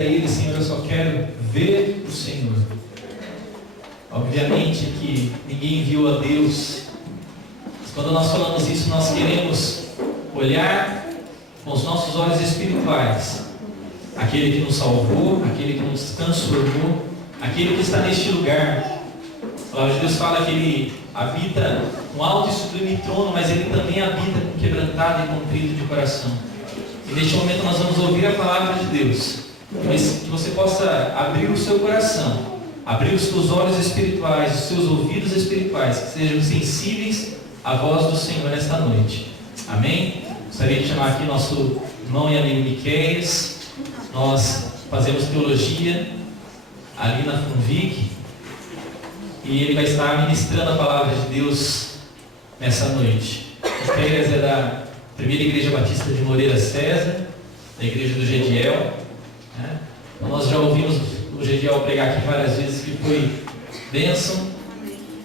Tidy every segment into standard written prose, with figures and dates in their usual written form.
Ele, Senhor, eu só quero ver o Senhor. Obviamente que ninguém viu a Deus. Mas quando nós falamos isso, nós queremos olhar com os nossos olhos espirituais. Aquele que nos salvou, aquele que nos transformou, aquele que está neste lugar. A palavra de Deus fala que Ele habita um alto e sublime trono, mas Ele também habita com quebrantado e contrito de coração. E neste momento nós vamos ouvir a palavra de Deus. Que você possa abrir o seu coração, abrir os seus olhos espirituais, os seus ouvidos espirituais, que sejam sensíveis à voz do Senhor nesta noite. Amém? Gostaria de chamar aqui nosso irmão e amigo Miqueias. Nós fazemos teologia ali na Funvic e ele vai estar ministrando a palavra de Deus nessa noite. Miqueias é da Primeira Igreja Batista de Moreira César, da Igreja do Gediel. Então nós já ouvimos o Gediel pregar aqui várias vezes, que foi bênção.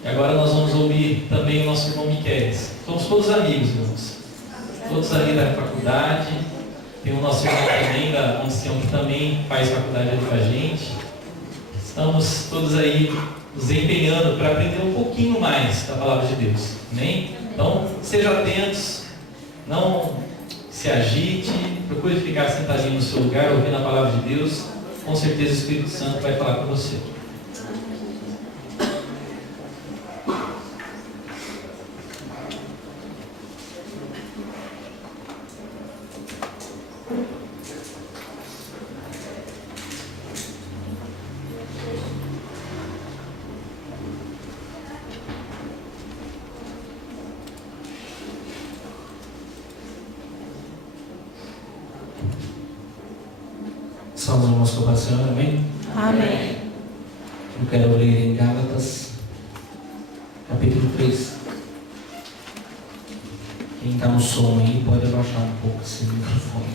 E agora nós vamos ouvir também o nosso irmão Miqueias. Somos todos amigos, irmãos. Todos ali da faculdade. Tem o nosso irmão também da Ancião, que também faz faculdade ali com a gente. Estamos todos aí nos empenhando para aprender um pouquinho mais da palavra de Deus. Amém? Então, sejam atentos. Não se agite, procure ficar sentadinho no seu lugar, ouvindo a palavra de Deus. Com certeza o Espírito Santo vai falar com você. Salve o nosso coração, amém? Amém. Eu quero ler em Gálatas, capítulo 3. Quem está no som aí pode abaixar um pouco esse microfone.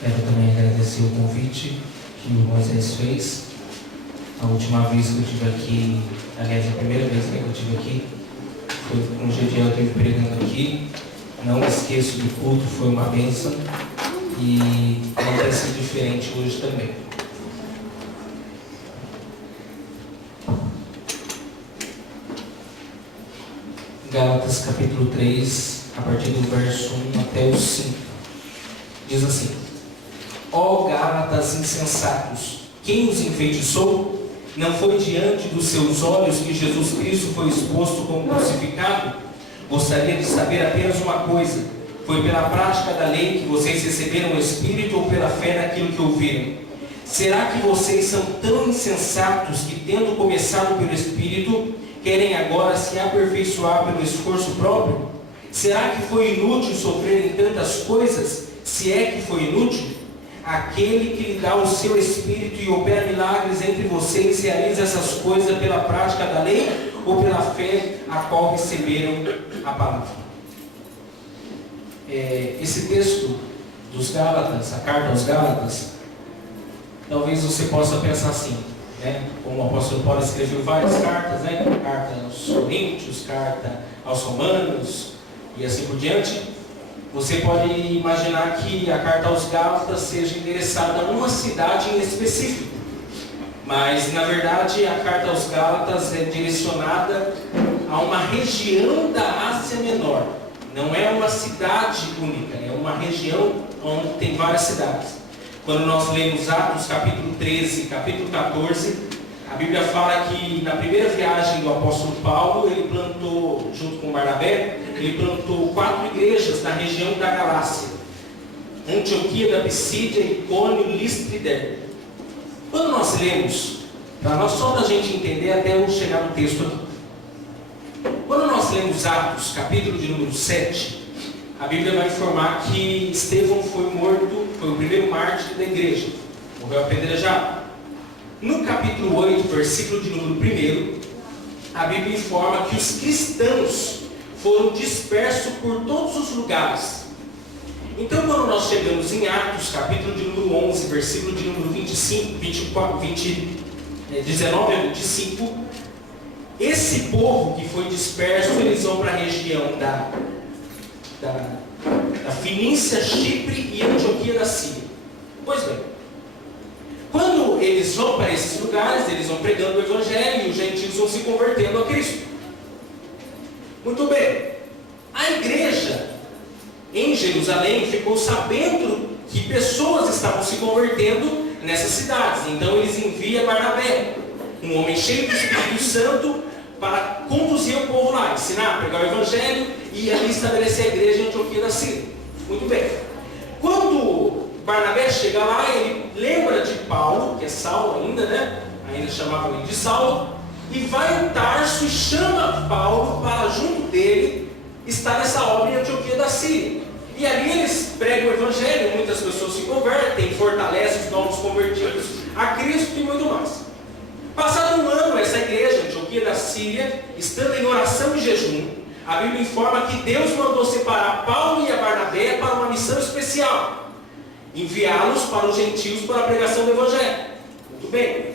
Quero também agradecer o convite que o Moisés fez. A última vez que eu estive aqui, aliás, a primeira vez que eu estive aqui, foi com o Gediel, eu estive pregando aqui. Não me esqueço do culto, foi uma bênção. E não vai ser diferente hoje também. Gálatas capítulo 3, a partir do verso 1 até o 5. Diz assim: Ó Gálatas insensatos, quem os enfeitiçou? Não foi diante dos seus olhos que Jesus Cristo foi exposto como crucificado? Gostaria de saber apenas uma coisa: foi pela prática da lei que vocês receberam o Espírito ou pela fé naquilo que ouviram? Será que vocês são tão insensatos que, tendo começado pelo Espírito, querem agora se aperfeiçoar pelo esforço próprio? Será que foi inútil sofrerem tantas coisas, se é que foi inútil? Aquele que lhe dá o seu Espírito e opera milagres entre vocês, realiza essas coisas pela prática da lei ou pela fé a qual receberam a palavra? Esse texto dos Gálatas, a carta aos Gálatas, talvez você possa pensar assim, né? Como o apóstolo Paulo escreveu várias cartas, né? Carta aos Coríntios, carta aos Romanos e assim por diante. Você pode imaginar que a carta aos Gálatas seja endereçada a uma cidade em específico. Mas, na verdade, a carta aos Gálatas é direcionada a uma região da Ásia Menor. Não é uma cidade única, é uma região onde tem várias cidades. Quando nós lemos Atos, capítulo 13, capítulo 14, a Bíblia fala que na primeira viagem do apóstolo Paulo, ele plantou, junto com Barnabé, ele plantou 4 igrejas na região da Galácia: Antioquia da Pisídia, Icônio, Listra e Derbe. Quando nós lemos, só para a gente entender até eu chegar no texto aqui. Quando nós lemos Atos, capítulo de número 7, a Bíblia vai informar que Estevão foi morto, foi o primeiro mártir da igreja, morreu apedrejado. No capítulo 8, versículo de número 1, a Bíblia informa que os cristãos foram dispersos por todos os lugares. Então, quando nós chegamos em Atos, capítulo de número 11, versículo de número 25, 19 a 25, esse povo que foi disperso, eles vão para a região da Fenícia, Chipre e Antioquia da Síria. Pois bem, quando eles vão para esses lugares, eles vão pregando o Evangelho e os gentios vão se convertendo a Cristo. Muito bem, a igreja em Jerusalém ficou sabendo que pessoas estavam se convertendo nessas cidades. Então eles enviam Barnabé, um homem cheio do Espírito Santo, para conduzir o povo lá, ensinar, pregar o Evangelho e ali estabelecer a igreja em Antioquia da Síria. Muito bem. Quando Barnabé chega lá, ele lembra de Paulo, que é Saulo ainda, né? Ainda chamavam ele de Saulo, e vai em Tarso e chama Paulo para junto dele estar nessa obra em Antioquia da Síria. E ali eles pregam o Evangelho, muitas pessoas se convertem, fortalecem os novos convertidos a Cristo e muito mais. Passado um ano, essa igreja, Antioquia da Síria, estando em oração e jejum, a Bíblia informa que Deus mandou separar Paulo e a Barnabé para uma missão especial, enviá-los para os gentios para a pregação do Evangelho. Muito bem.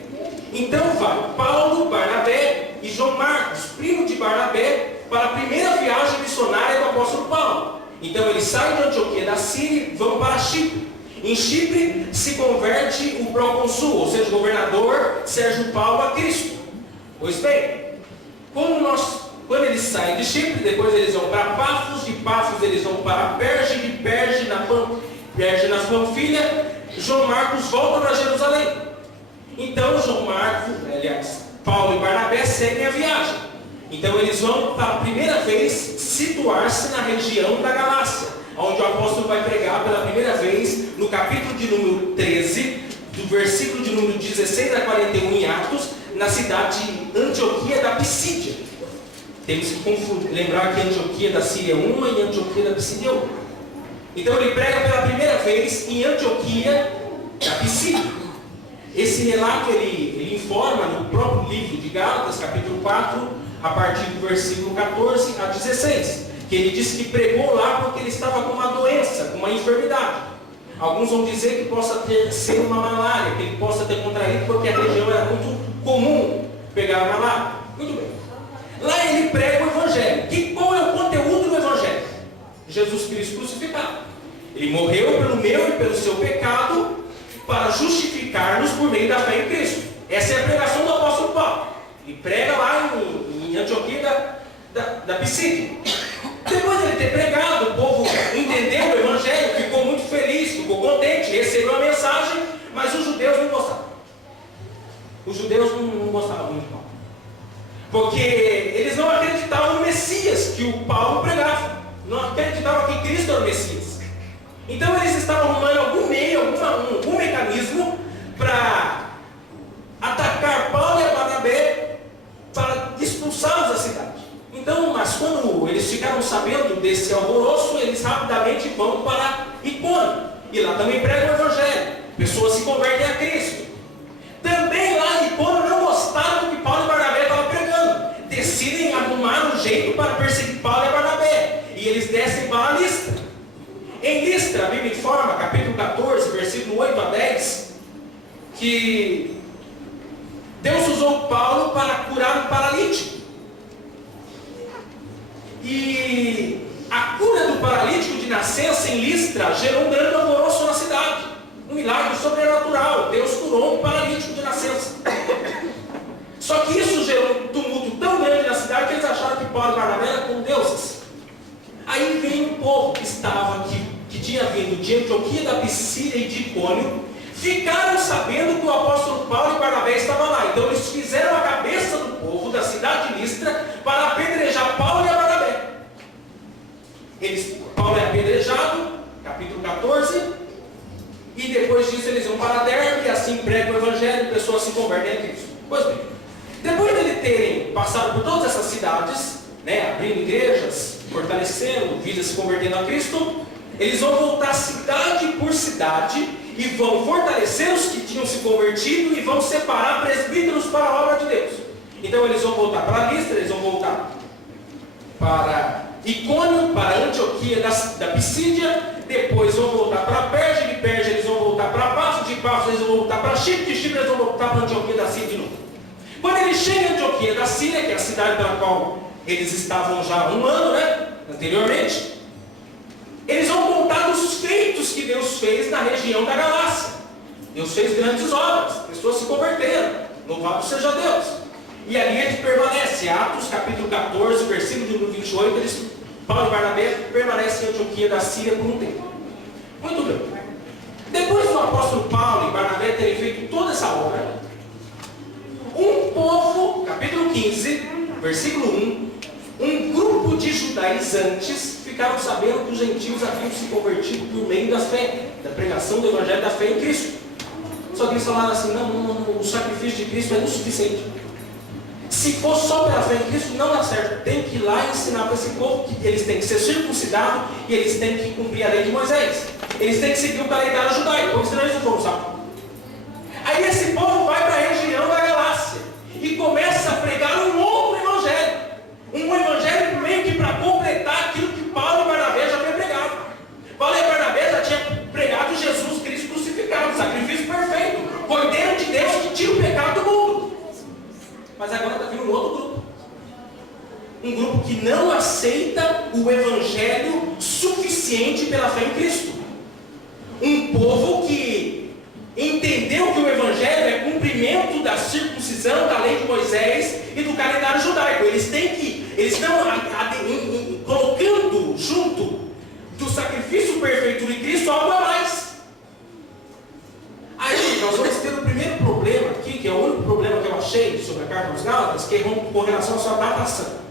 Então vai Paulo, Barnabé e João Marcos, primo de Barnabé, para a primeira viagem missionária do apóstolo Paulo. Então eles saem de Antioquia da Síria e vão para Chipre. Em Chipre se converte o procônsul, ou seja, o governador Sérgio Paulo a Cristo. Pois bem, quando eles saem de Chipre, depois eles vão para Pafos, de Pafos eles vão para Perge, de Perge na Panfilha, João Marcos volta para Jerusalém. Então Paulo e Barnabé seguem a viagem. Então eles vão pela primeira vez situar-se na região da Galácia, onde o apóstolo vai pregar pela primeira vez no capítulo de número 13, do versículo de número 16 a 41 em Atos, na cidade de Antioquia da Pisídia. Temos que lembrar que Antioquia da Síria é uma e Antioquia da Pisídia é outra. Então ele prega pela primeira vez em Antioquia da Pisídia. Esse relato ele informa no próprio livro de Gálatas, capítulo 4, a partir do versículo 14 a 16, que ele disse que pregou lá porque ele estava com uma doença, com uma enfermidade. Alguns vão dizer que possa ser uma malária, que ele possa ter contraído porque a região era muito comum pegar a malária. Muito bem. Lá ele prega o Evangelho. Qual é o conteúdo do Evangelho? Jesus Cristo crucificado. Ele morreu pelo meu e pelo seu pecado para justificar-nos por meio da fé em Cristo. Essa é a pregação do apóstolo Paulo. Ele prega lá em Antioquia da Pisídia. Depois de ele ter pregado, o povo entendeu o Evangelho, ficou muito feliz, ficou contente, recebeu a mensagem, mas os judeus não gostavam. Os judeus não gostavam muito, não. Porque eles não acreditavam no Messias que o Paulo pregava. Não acreditavam que Cristo era o Messias. Então eles estavam arrumando algum meio, algum mecanismo para atacar Paulo e Barnabé, para expulsá-los da cidade. Então, mas quando eles ficaram sabendo desse alvoroço, eles rapidamente vão para Icônio. E lá também pregam o Evangelho. Pessoas se convertem a Cristo. Também lá em Icônio não gostaram do que Paulo e Barnabé estavam pregando. Decidem arrumar um jeito para perseguir Paulo e Barnabé. E eles descem para Listra. Em Listra, a Bíblia informa, capítulo 14, versículo 8 a 10, que Deus usou Paulo para curar um paralítico. E a cura do paralítico de nascença em Listra gerou um grande alvoroço na cidade. Um milagre sobrenatural. Deus curou um paralítico de nascença. Só que isso gerou um tumulto tão grande na cidade que eles acharam que Paulo e Barnabé eram como deuses. Aí vem um povo que tinha vindo de Antioquia da Pisídia e de Icônio, ficaram sabendo que o apóstolo Paulo e Barnabé estavam lá. Então eles fizeram a cabeça do povo da cidade de Listra para apedrejar Paulo e Barnabé. Paulo é apedrejado, capítulo 14, e depois disso eles vão para Derbe, e assim pregam o Evangelho e pessoas se convertem a Cristo. Pois bem, depois de eles terem passado por todas essas cidades, abrindo igrejas, fortalecendo, vidas se convertendo a Cristo, eles vão voltar cidade por cidade e vão fortalecer os que tinham se convertido e vão separar presbíteros para a obra de Deus. Então eles vão voltar para Listra, eles vão voltar para Icônio, para Antioquia da Pisídia, depois vão voltar para Perge, de Perge eles vão voltar para Pafos, de Pafos eles vão voltar para Chipre, de Chipre eles vão voltar para Antioquia da Síria de novo. Quando ele chega em Antioquia da Síria, que é a cidade pela qual eles estavam já há um ano, anteriormente, eles vão contar dos feitos que Deus fez na região da Galácia. Deus fez grandes obras, pessoas se converteram, louvado seja Deus. E ali eles permanecem. Atos capítulo 14, versículo de número 28, Paulo e Barnabé permanecem em Antioquia da Síria por um tempo. Muito bem. Depois do apóstolo Paulo e Barnabé terem feito toda essa obra, um povo, capítulo 15, versículo 1, um grupo de judaizantes ficaram sabendo que os gentios haviam se convertido por meio da fé, da pregação do evangelho da fé em Cristo. Só que eles falaram assim: não, o sacrifício de Cristo é insuficiente. Se for só pela fé em Cristo, não dá certo. Tem que ir lá e ensinar para esse povo que eles têm que ser circuncidados e eles têm que cumprir a lei de Moisés. Eles têm que seguir o calendário judaico, porque senão eles não foram salvos. Aí esse povo vai para a região da Galácia e começa a pregar um outro evangelho. Um evangelho meio que para completar aquilo que Paulo e Barnabé já haviam pregado. Paulo e Barnabé já tinham pregado Jesus Cristo crucificado, sacrifício perfeito, Cordeiro de Deus que tira o pecado do mundo. Mas agora está vindo um outro grupo. Um grupo que não aceita o evangelho suficiente pela fé em Cristo. Um povo que entendeu que o evangelho é cumprimento da circuncisão, da lei de Moisés e do calendário judaico. Eles estão colocando junto do sacrifício perfeito de Cristo algo a mais. Aí nós vamos ter o primeiro problema aqui, que é o único problema que eu achei sobre a carta aos Gálatas, que é com relação à sua datação.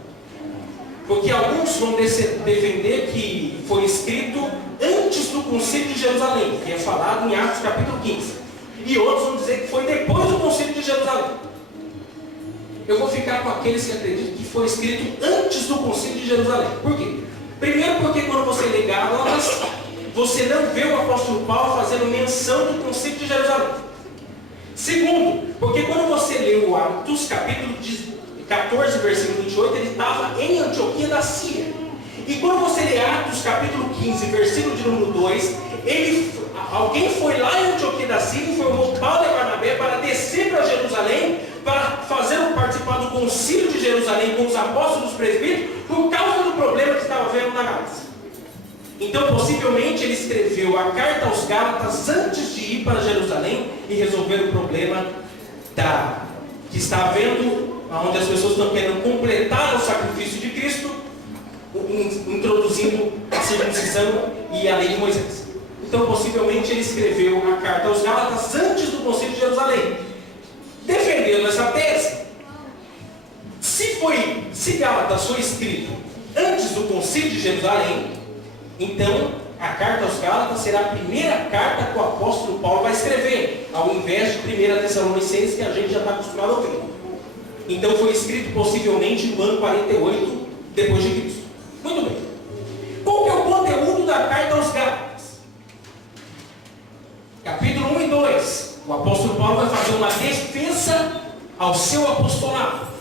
Porque alguns vão defender que foi escrito antes do concílio de Jerusalém, que é falado em Atos capítulo 15. E outros vão dizer que foi depois do concílio de Jerusalém. Eu vou ficar com aqueles que acreditam que foi escrito antes do concílio de Jerusalém. Por quê? Primeiro porque quando você lê Gálatas, você não vê o apóstolo Paulo fazendo menção do concílio de Jerusalém. Segundo, porque quando você lê o Atos capítulo 14, versículo 28, ele estava em Antioquia da Síria. E quando você lê Atos capítulo 15, versículo de número 2, alguém foi lá em Antioquia da Síria e informou Paulo e Barnabé para descer para Jerusalém, para participar do concílio de Jerusalém com os apóstolos presbíteros, por causa do problema que estava havendo na Gálacia. Então, possivelmente, ele escreveu a carta aos Gálatas antes de ir para Jerusalém e resolver o problema que está havendo, onde as pessoas estão querendo completar o sacrifício de Cristo, introduzindo a circuncisão e a lei de Moisés. Então, possivelmente, ele escreveu a carta aos Gálatas antes do concílio de Jerusalém, defendendo essa tese. Se Gálatas foi escrito antes do concílio de Jerusalém, então a carta aos Gálatas será a primeira carta que o apóstolo Paulo vai escrever, ao invés de 1 Tessalonicenses, que a gente já está acostumado a ouvir. Então foi escrito possivelmente no ano 48 depois de Cristo. Muito bem. Qual que é o conteúdo da carta aos Gálatas? Capítulo 1 e 2. O apóstolo Paulo vai fazer uma defesa ao seu apostolado.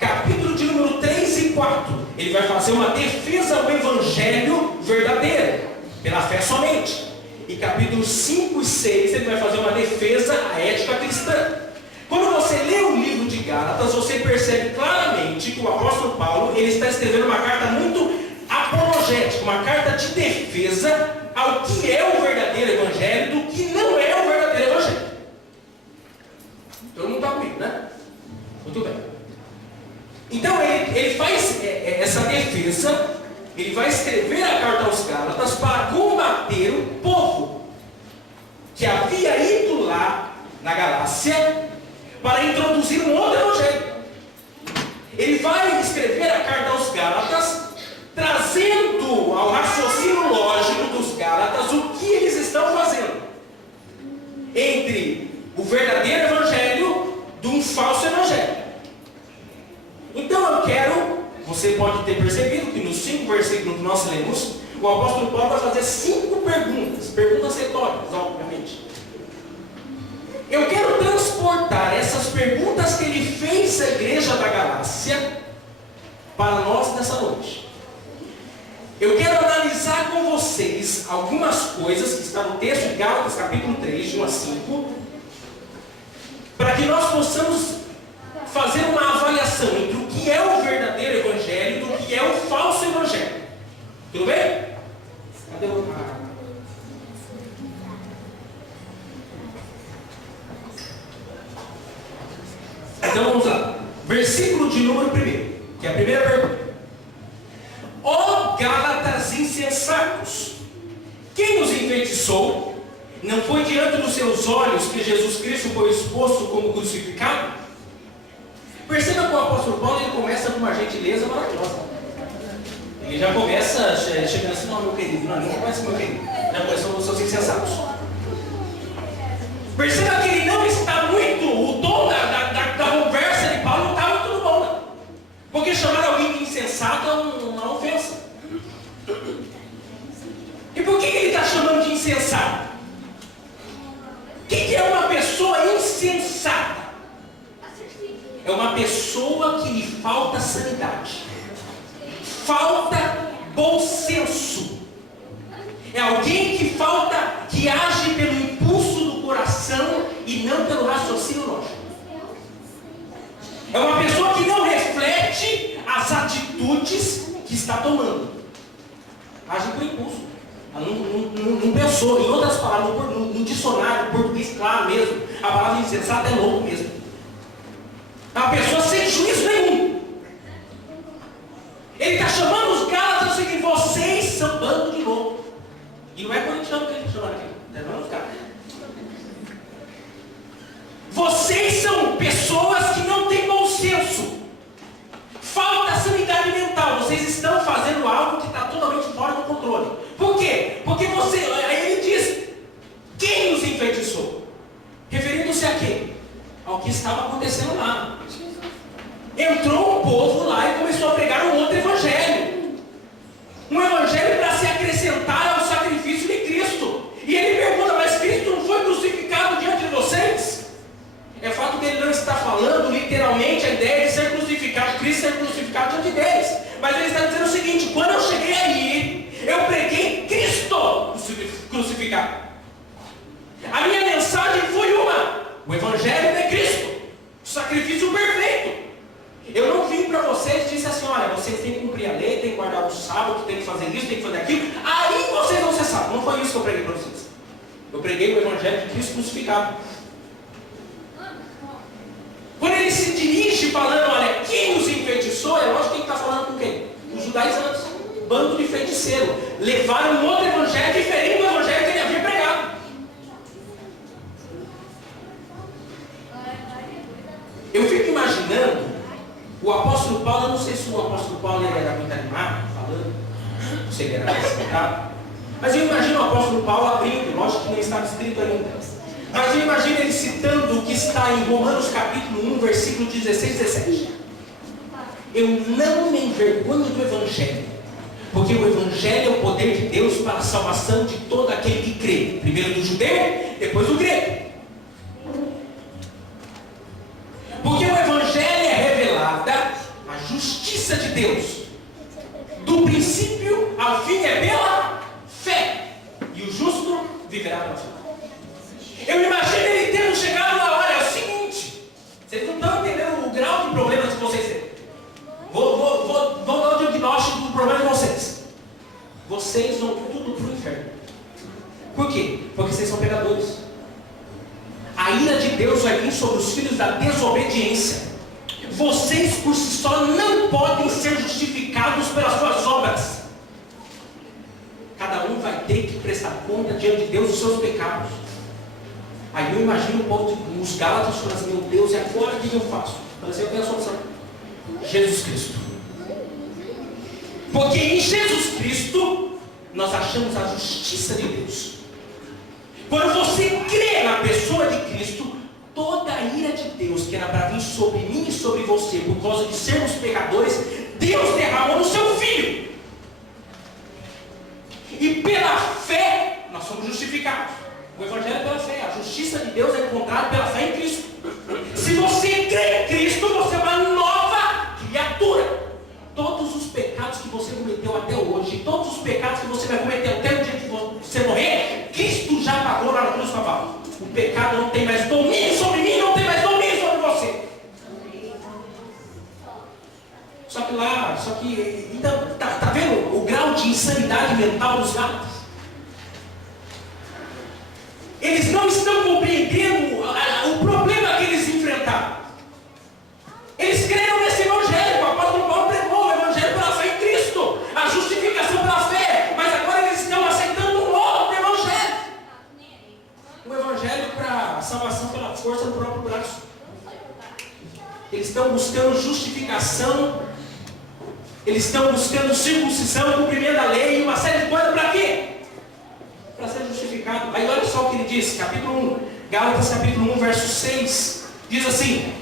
Capítulo de número 3 e 4. Ele vai fazer uma defesa ao evangelho verdadeiro, pela fé somente. E capítulos 5 e 6, ele vai fazer uma defesa à ética cristã. Quando você lê o livro de Gálatas, você percebe claramente que o apóstolo Paulo ele está escrevendo uma carta muito apologética, uma carta de defesa ao que é o verdadeiro evangelho do que não é o verdadeiro evangelho. Todo mundo está comigo, né? Muito bem. Então ele faz essa defesa, ele vai escrever a carta aos Gálatas para combater o povo que havia ido lá na Galácia para introduzir um outro evangelho. Ele vai escrever a carta aos Gálatas, trazendo ao raciocínio lógico dos Gálatas o que eles estão fazendo entre o verdadeiro evangelho de um falso evangelho. Então você pode ter percebido que nos 5 versículos que nós lemos, o apóstolo Paulo vai fazer 5 perguntas retóricas, obviamente. Eu quero transportar essas perguntas que ele fez à igreja da Galácia para nós nessa noite. Eu quero analisar com vocês algumas coisas que estão no texto de Gálatas capítulo 3, de 1 a 5, para que nós possamos fazer uma avaliação entre o que é o verdadeiro evangelho e do que é o falso evangelho. Tudo bem? Cadê o... Então vamos lá. Versículo de número 1, que é a primeira pergunta. Ó Gálatas insensatos, quem os enfeitiçou? Não foi diante dos seus olhos que Jesus Cristo foi exposto como crucificado? Perceba que o apóstolo Paulo ele começa com uma gentileza maravilhosa. Ele já começa chegando assim, não, meu querido, não começa meu querido. Já começou com os seus insensatos. Perceba que ele não está muito, o tom da conversa de Paulo não está muito no bom, não. Porque chamar alguém de insensato é uma ofensa. E por que ele está chamando de insensato? O que é uma pessoa insensata? É uma pessoa que lhe falta sanidade, falta bom senso. É alguém que age pelo impulso do coração e não pelo raciocínio lógico. É uma pessoa que não reflete as atitudes que está tomando. Age por impulso. Ela não pensou. Em outras palavras, no dicionário português claro mesmo, a palavra insensata é louco mesmo. É uma pessoa sem juízo nenhum. Ele está chamando os Gálatas de que vocês são bando de louco. E não é corintiano que ele está chamando aqui. Está chamando os Gálatas. Vocês são pessoas que não têm bom senso. Falta sanidade mental. Vocês estão fazendo algo que está totalmente fora do controle. Por quê? Porque aí ele diz, quem os enfeitiçou? Referindo-se a quem? Ao que estava acontecendo lá. Entrou um povo lá e começou a pregar um outro evangelho. Um evangelho para se acrescentar ao sacrifício de Cristo. E ele pergunta, mas Cristo não foi crucificado diante de vocês? É fato que ele não está falando literalmente a ideia de ser crucificado, Cristo ser crucificado diante deles. Mas ele está dizendo o seguinte, quando eu cheguei aí, eu preguei Cristo crucificado. A minha mensagem foi o evangelho de Cristo, o sacrifício perfeito. Eu não vim para vocês e disse assim, olha, vocês têm que cumprir a lei, têm que guardar o sábado, têm que fazer isso, têm que fazer aquilo, aí vocês vão ser salvos. Não foi isso que eu preguei para vocês. Eu preguei o evangelho de Cristo crucificado. Quando ele se dirige falando, olha, quem os enfeitiçou, é lógico que ele está falando com quem? Os judaizantes, bando de feiticeiro. Levaram um outro evangelho diferente do evangelho que ele havia pregado. Eu fico imaginando o apóstolo Paulo, eu não sei se o apóstolo Paulo era muito animado, falando, não sei se ele era respeitado, mas eu imagino o apóstolo Paulo abrindo, lógico que não estava escrito ainda, mas eu imagino ele citando o que está em Romanos capítulo 1, versículo 16 e 17. Eu não me envergonho do evangelho, porque o evangelho é o poder de Deus para a salvação de todo aquele que crê, primeiro do judeu, depois do grego. Porque o evangelho é revelada a justiça de Deus. Do princípio ao fim é pela fé. E o justo viverá pela fé. Eu imagino ele tendo chegado na hora, é o seguinte. Vocês não estão entendendo o grau de problemas que vocês têm. Vou dar o diagnóstico do problema de vocês. Vocês vão tudo para o inferno. Por quê? Porque vocês são pecadores. A ira de Deus vai vir sobre os filhos da desobediência. Vocês por si só não podem ser justificados pelas suas obras. Cada um vai ter que prestar conta diante de Deus dos seus pecados. Aí eu imagino o povo os Gálatas falando assim, meu Deus, e agora o que eu faço? Falei assim, eu tenho a solução. Jesus Cristo. Porque em Jesus Cristo nós achamos a justiça de Deus. Quando você crê na pessoa de Cristo, toda a ira de Deus que era para vir sobre mim e sobre você, por causa de sermos pecadores, Deus derramou no seu Filho. E pela fé, nós somos justificados. O Evangelho é pela fé. A justiça de Deus é encontrada pela fé em Cristo. Se você crê em Cristo, você é uma nova criatura. Todos os pecados que você cometeu até hoje, todos os pecados que você vai cometer até o dia que você morrer, Cristo já pagou lá na cruz do Calvário. O pecado não tem mais domínio sobre mim, não tem mais domínio sobre você. Então, tá vendo o grau de insanidade mental dos Gálatas? Eles não estão compreendendo o problema que eles enfrentaram. Eles creram nesse evangelho. O apóstolo Paulo pregou o evangelho pela fé em Cristo, a justificação pela fé, mas agora eles estão aceitando um outro evangelho. Um evangelho para salvação pela força do próprio braço. Eles estão buscando justificação, eles estão buscando circuncisão, cumprimento da lei e uma série de coisas para quê? Para ser justificado. Aí olha só o que ele diz, capítulo 1, Gálatas capítulo 1, verso 6, diz assim: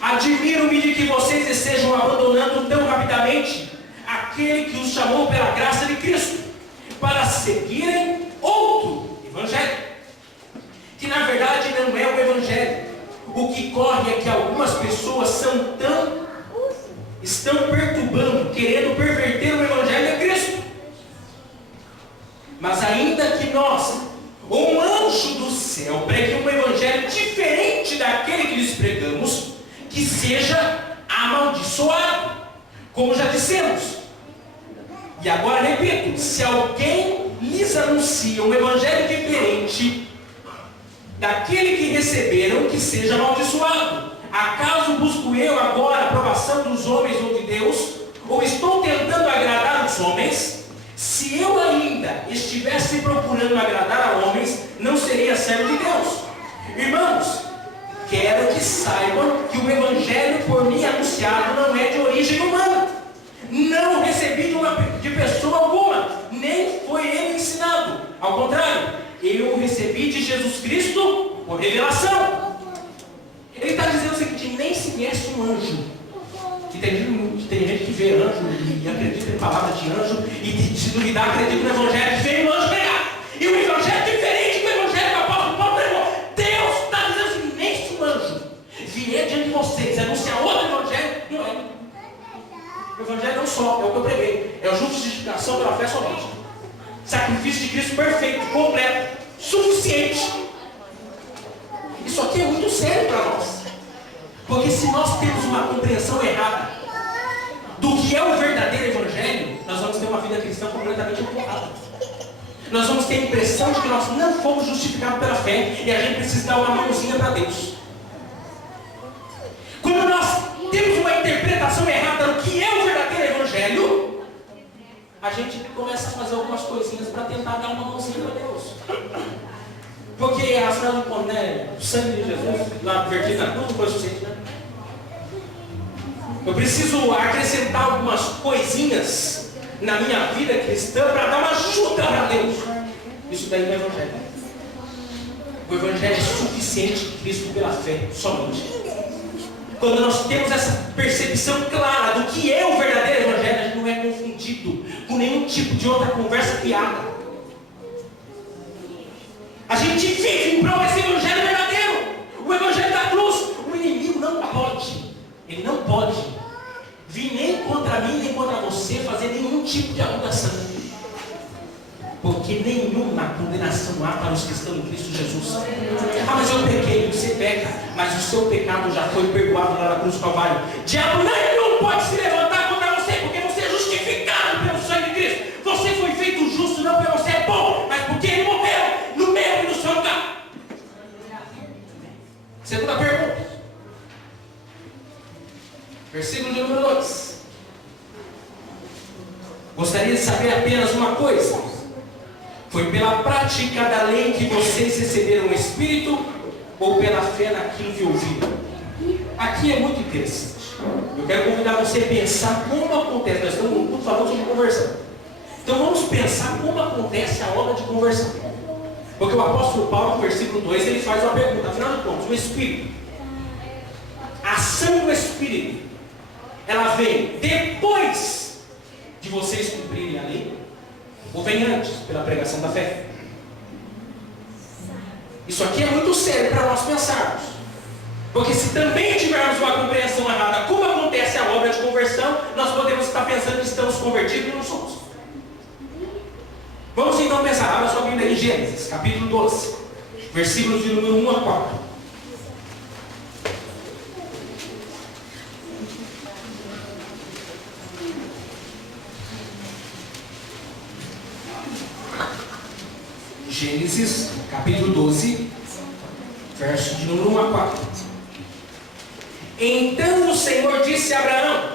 admiro-me de que vocês estejam abandonando tão rapidamente aquele que os chamou pela graça de Cristo, para seguirem outro evangelho, que na verdade não é o evangelho. O que corre é que algumas pessoas estão perturbando, querendo perverter o evangelho de Cristo. Mas ainda que nós, ou um anjo do céu, pregue um evangelho diferente daquele que lhes pregamos, que seja amaldiçoado, como já dissemos. E agora repito, se alguém lhes anuncia um evangelho diferente daquele que receberam, que seja amaldiçoado. Acaso busco eu agora a aprovação dos homens ou de Deus? Ou estou tentando agradar os homens? Se eu ainda estivesse procurando agradar a homens, não seria servo de Deus. Irmãos, quero que saibam que o evangelho por mim anunciado não é de origem humana. Não recebi de pessoa alguma, nem foi ele ensinado. Ao contrário, eu recebi de Jesus Cristo por revelação. Ele está dizendo o seguinte: nem se conhece um anjo. Que tem gente que vê anjo e acredita em palavras de anjo, e se duvidar acredita no evangelho que veio o anjo pregar. E o evangelho é diferente do evangelho que o apóstolo Paulo pregou. Deus está dizendo assim: nem se um anjo vier diante de vocês anunciar outro evangelho, não é. O evangelho é um só, é o que eu preguei. É a justificação pela fé somente. Sacrifício de Cristo perfeito, completo, suficiente. Isso aqui é muito sério para nós. Porque se nós temos uma compreensão errada do que é o verdadeiro evangelho, nós vamos ter uma vida cristã completamente equivocada. Nós vamos ter a impressão de que nós não fomos justificados pela fé e a gente precisa dar uma mãozinha para Deus. Quando nós temos uma interpretação errada do que é o verdadeiro evangelho, a gente começa a fazer algumas coisinhas para tentar dar uma mãozinha para Deus. Porque afinal de contas, né, o sangue de Jesus lá vertido na cruz não foi suficiente, né? Eu preciso acrescentar algumas coisinhas na minha vida cristã para dar uma ajuda para Deus. Isso daí não é evangelho. O evangelho é suficiente de Cristo pela fé, somente. Quando nós temos essa percepção clara do que é o verdadeiro evangelho, a gente não é confundido com nenhum tipo de outra conversa fiada. A gente vive em prol desse evangelho verdadeiro, o evangelho da cruz. O inimigo não pode, ele não pode vir nem contra mim, nem contra você, fazer nenhum tipo de acusação. Porque nenhuma condenação há para os que estão em Cristo Jesus. Ah, mas eu pequei, você peca, mas o seu pecado já foi perdoado lá na cruz do Calvário. Diabo nenhum pode se levantar contra você, porque você é justificado pelo sangue de Cristo. Você foi feito justo não porque você é bom, mas porque ele morreu no meu e no seu lugar. Segunda pergunta, versículo de número 2. Gostaria de saber apenas uma coisa: foi pela prática da lei que vocês receberam o Espírito, ou pela fé naquilo que ouviram? Aqui é muito interessante. Eu quero convidar você a pensar como acontece. Nós estamos falando sobre conversão. Então vamos pensar como acontece a obra de conversão. Porque o apóstolo Paulo, no versículo 2, ele faz uma pergunta. Afinal de contas, o Espírito, a ação do Espírito, ela vem depois de vocês cumprirem a lei, ou vem antes, pela pregação da fé? Isso aqui é muito sério para nós pensarmos. Porque se também tivermos uma compreensão errada, como acontece a obra de conversão, nós podemos estar pensando que estamos convertidos e não somos. Vamos então pensar, abra sua Bíblia em Gênesis, capítulo 12, versículos de número 1 a 4. Gênesis, capítulo 12, verso de número 1 a 4. Então o Senhor disse a Abraão: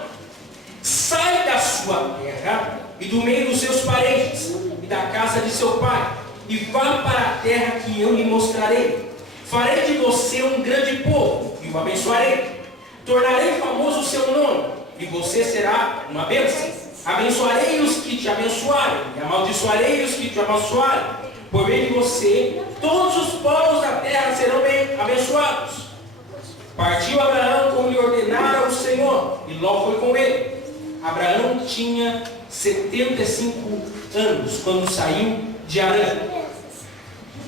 sai da sua terra e do meio dos seus parentes e da casa de seu pai, e vá para a terra que eu lhe mostrarei. Farei de você um grande povo e o abençoarei. Tornarei famoso o seu nome e você será uma bênção. Abençoarei os que te abençoarem e amaldiçoarei os que te amaldiçoarem. Por meio de você, todos os povos da terra serão bem abençoados. Partiu Abraão como lhe ordenara o Senhor, e Ló foi com ele. Abraão tinha 75 anos quando saiu de Harã.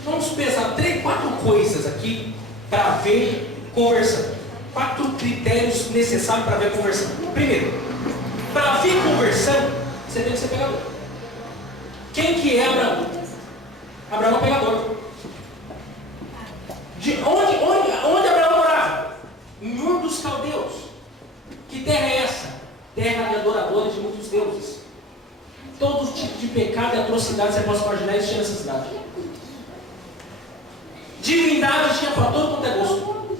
Vamos pensar 4 coisas aqui para ver conversão. 4 critérios necessários para ver conversão. Primeiro, para ver conversão, você tem que ser pegador. Quem que é Abraão? Abraão é um pegador. De onde Abraão morava? Em Ur dos Caldeus. Que terra é essa? Terra de adoradores de muitos deuses. Todo tipo de pecado e atrocidade você pode imaginar existia nessa cidade. Divindade tinha para todo quanto é gosto.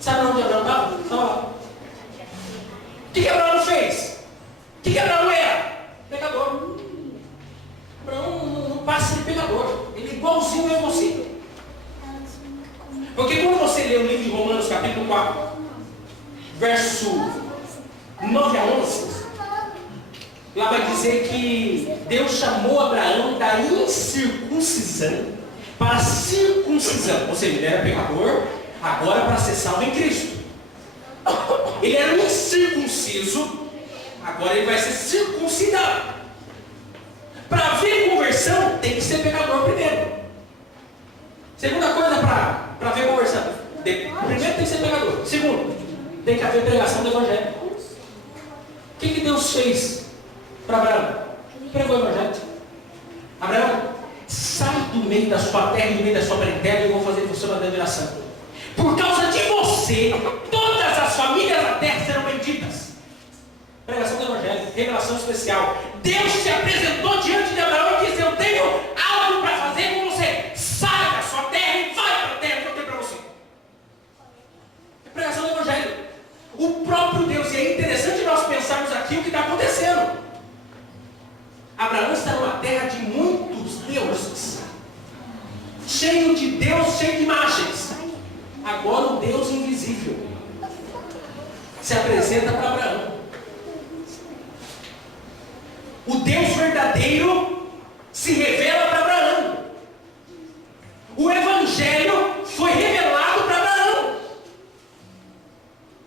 Sabe onde Abraão estava? Estava lá. O que Abraão fez? O que Abraão era? Pecador. Abraão não passa de pecador. Ele é igualzinho eu e você. Porque quando você lê o livro de Romanos, capítulo 4, verso 9 a 11, lá vai dizer que Deus chamou Abraão da incircuncisão para a circuncisão. Ou seja, ele era pecador, agora para ser salvo em Cristo. Ele era incircunciso, agora ele vai ser circuncidado. Para haver conversão, tem que ser pecador primeiro. Segunda coisa para haver conversão: primeiro tem que ser pecador. Segundo, tem que haver pregação do Evangelho. O que Deus fez para Abraão? Pregou o Evangelho. Abraão, sai do meio da sua terra e do meio da sua parentela, e eu vou fazer você uma denominação. Por causa de você, todas as famílias da terra serão benditas. Pregação do Evangelho, revelação especial. Deus se apresentou diante de Abraão e disse: eu tenho algo para fazer com você. Sai da sua terra e vai para a terra que eu tenho para você. Pregação do Evangelho. O próprio Deus. E é interessante nós pensarmos aqui o que está acontecendo. Abraão está numa terra de muitos deuses, cheio de Deus, cheio de imagens. Agora o Deus invisível se apresenta para Abraão. O Deus verdadeiro se revela para Abraão. O Evangelho foi revelado para Abraão.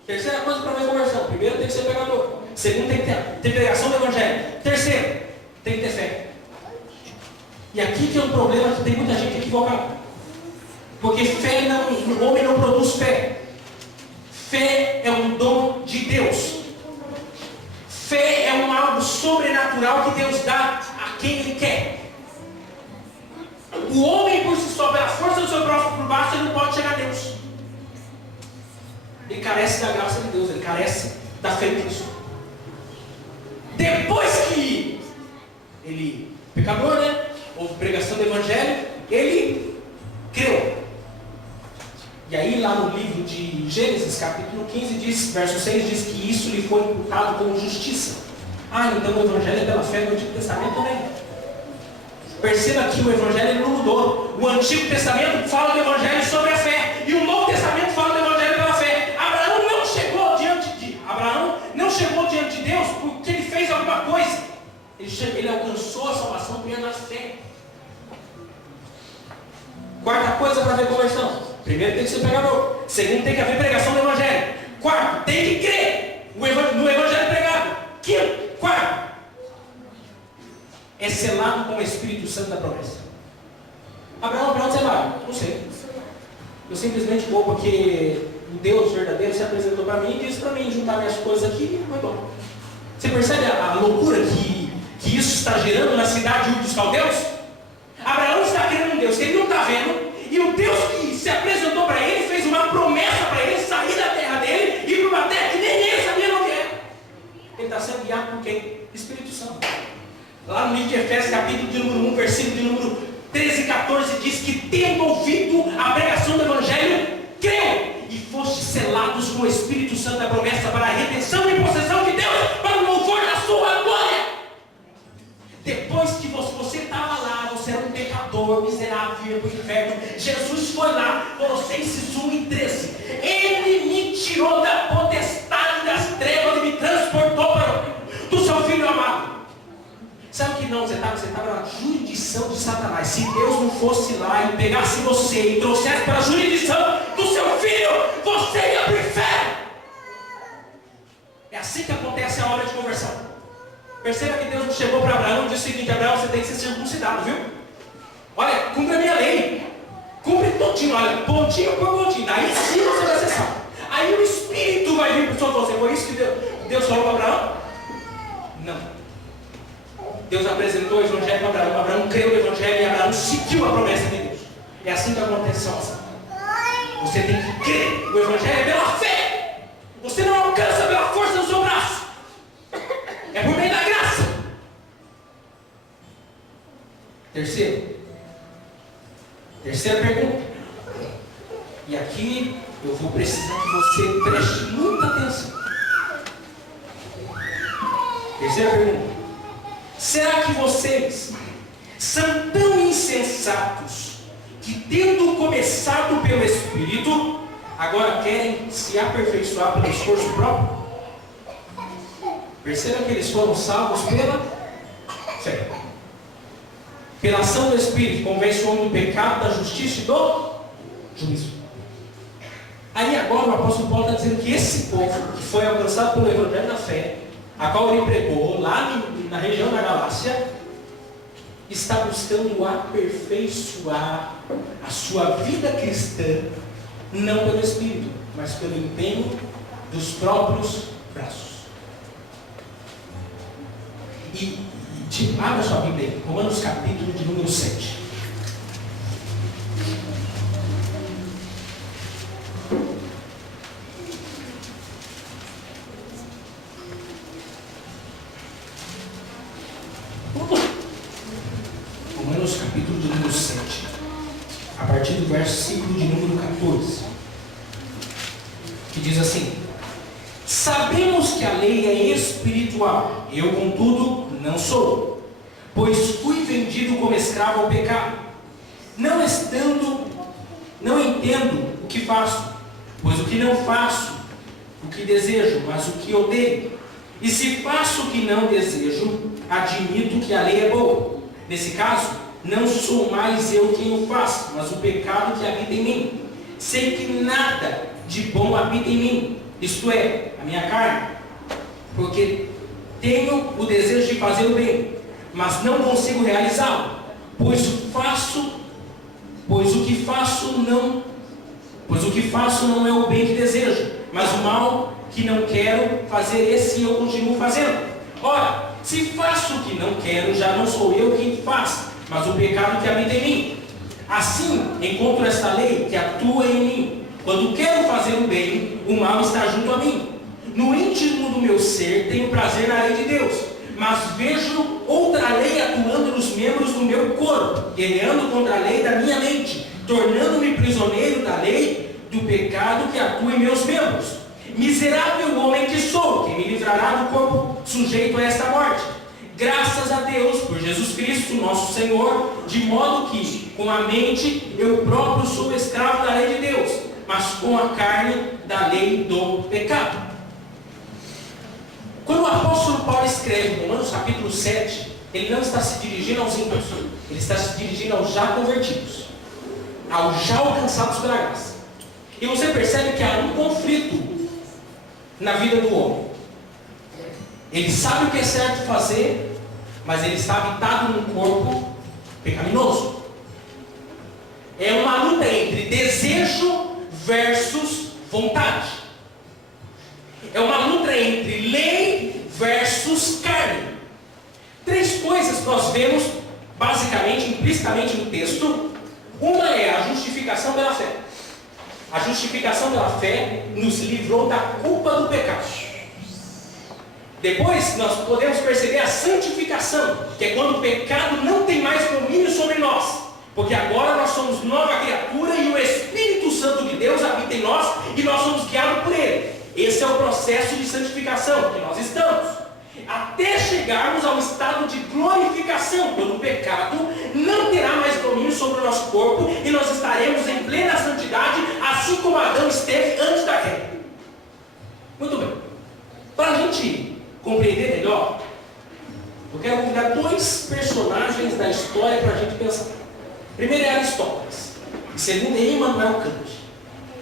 Terceira coisa para ver conversão: primeiro, tem que ser pecador. Segundo, tem que ter pregação do Evangelho. Terceiro, tem que ter fé. E aqui que é um problema que tem muita gente equivocada. Porque o homem não produz fé. Fé é um dom de Deus. Fé é algo sobrenatural que Deus dá a quem Ele quer. O homem por si só, pela força do seu próprio por baixo, ele não pode chegar a Deus. Ele carece da graça de Deus, ele carece da fé de Cristo. Depois que ele, pecador, né? Houve pregação do Evangelho, ele creu. E aí lá no livro de Gênesis, capítulo 15, diz, verso 6, diz que isso lhe foi imputado como justiça. Então o Evangelho é pela fé no Antigo Testamento também. Perceba que o Evangelho ele não mudou. O Antigo Testamento fala do Evangelho sobre a fé, e o Novo Testamento fala do Evangelho pela fé. Abraão não chegou diante de Deus porque ele fez alguma coisa. Ele alcançou a salvação por meio da fé. Quarta coisa para ver conversão: primeiro, tem que ser pecador. Segundo, tem que haver pregação do Evangelho. Quarto, tem que crer no Evangelho pregado. Quinto, quarto, é selado com o Espírito Santo da promessa. Abraão, para onde você vai? Não sei. Eu simplesmente vou porque o Deus verdadeiro se apresentou para mim e disse para mim juntar minhas coisas aqui e vai embora. Você percebe a loucura que isso está gerando na cidade de Ur dos Caldeus? Abraão está querendo um Deus que ele não está vendo, e o Deus que se apresentou para ele fez uma promessa para ele sair da terra dele e ir para uma terra que nem ele sabia onde era. Ele está sendo guiado por quem? Espírito Santo. Lá no livro de Efésios, capítulo de número 1, versículo de número 13:14 diz que, tendo ouvido a pregação do Evangelho, creu e foste selados com o Espírito Santo da promessa para a redenção e possessão de Deus, para o louvor da sua glória. Depois que você estava lá, você era um pecador, miserável, ia para o inferno, Jesus foi lá, Colossenses 1:13, Ele me tirou da potestade das trevas e me transportou para o reino do seu Filho amado. Sabe que não, você estava na jurisdição de Satanás. Se Deus não fosse lá e pegasse você e trouxesse para a jurisdição do seu filho, você ia para o inferno. É assim que acontece a obra de conversão. Perceba que Deus não chegou para Abraão e disse o seguinte: Abraão, você tem que ser circuncidado, viu? Olha, cumpre a minha lei. Cumpre todinho, olha, pontinho por pontinho. Daí sim você vai ser salvo. Aí o Espírito vai vir sobre você. Foi isso que Deus falou para Abraão? Não. Deus apresentou o Evangelho para Abraão. Abraão creu no Evangelho e Abraão seguiu a promessa de Deus. É assim que acontece a salvação. Você tem que crer. O Evangelho é pela fé. Você não alcança pela força do seu braço. É por meio da graça. Terceira pergunta. E aqui eu vou precisar que você preste muita atenção. Terceira pergunta. Será que vocês são tão insensatos que, tendo começado pelo Espírito, agora querem se aperfeiçoar pelo esforço próprio? Perceba que eles foram salvos pela fé. Pela ação do Espírito, convence o homem do pecado, da justiça e do juízo. Aí agora o apóstolo Paulo está dizendo que esse povo, que foi alcançado pelo Evangelho da fé, a qual ele pregou lá na região da Galácia, está buscando aperfeiçoar a sua vida cristã, não pelo Espírito, mas pelo empenho dos próprios braços. Abra sua Bíblia aí, Romanos capítulo de número 7. Romanos capítulo de número 7, a partir do versículo de número 14, que diz assim: sabemos que a lei é espiritual, eu contudo não sou, pois fui vendido como escravo ao pecado. Não entendo o que faço, pois o que não faço, o que desejo, mas o que odeio. E se faço o que não desejo, admito que a lei é boa. Nesse caso, não sou mais eu quem o faço, mas o pecado que habita em mim. Sei que nada de bom habita em mim, isto é, a minha carne, porque tenho o desejo de fazer o bem, mas não consigo realizá-lo, pois o que faço não é o bem que desejo, mas o mal que não quero fazer, esse eu continuo fazendo. Ora, se faço o que não quero, já não sou eu quem faz, mas o pecado que habita em mim. Assim, encontro esta lei que atua em mim. Quando quero fazer o bem, o mal está junto a mim. No íntimo do meu ser, tenho prazer na lei de Deus, mas vejo outra lei atuando nos membros do meu corpo, guerreando contra a lei da minha mente, tornando-me prisioneiro da lei do pecado que atua em meus membros. Miserável homem que sou, quem me livrará do corpo sujeito a esta morte? Graças a Deus por Jesus Cristo, nosso Senhor, de modo que, com a mente, eu próprio sou escravo da lei de Deus, mas com a carne da lei do pecado. Quando o apóstolo Paulo escreve Romanos capítulo 7, ele não está se dirigindo aos ímpios, ele está se dirigindo aos já convertidos, aos já alcançados pela graça. E você percebe que há um conflito na vida do homem. Ele sabe o que é certo fazer, mas ele está habitado num corpo pecaminoso. É uma luta entre desejo versus vontade. É uma luta entre lei versus carne. Três coisas nós vemos basicamente, implicitamente no texto. Uma é a justificação pela fé. A justificação pela fé nos livrou da culpa do pecado. Depois nós podemos perceber a santificação, que é quando o pecado não tem mais domínio sobre nós, Porque agora nós somos nova criatura e o Espírito Santo de Deus habita em nós e nós somos guiados por Ele. Esse é o processo de santificação que nós estamos. Até chegarmos ao estado de glorificação, quando o pecado não terá mais domínio sobre o nosso corpo e nós estaremos em plena santidade, assim como Adão esteve antes da queda. Muito bem. Para a gente compreender melhor, eu quero convidar dois personagens da história para a gente pensar. Primeiro é Aristóteles, e segundo é Immanuel Kant.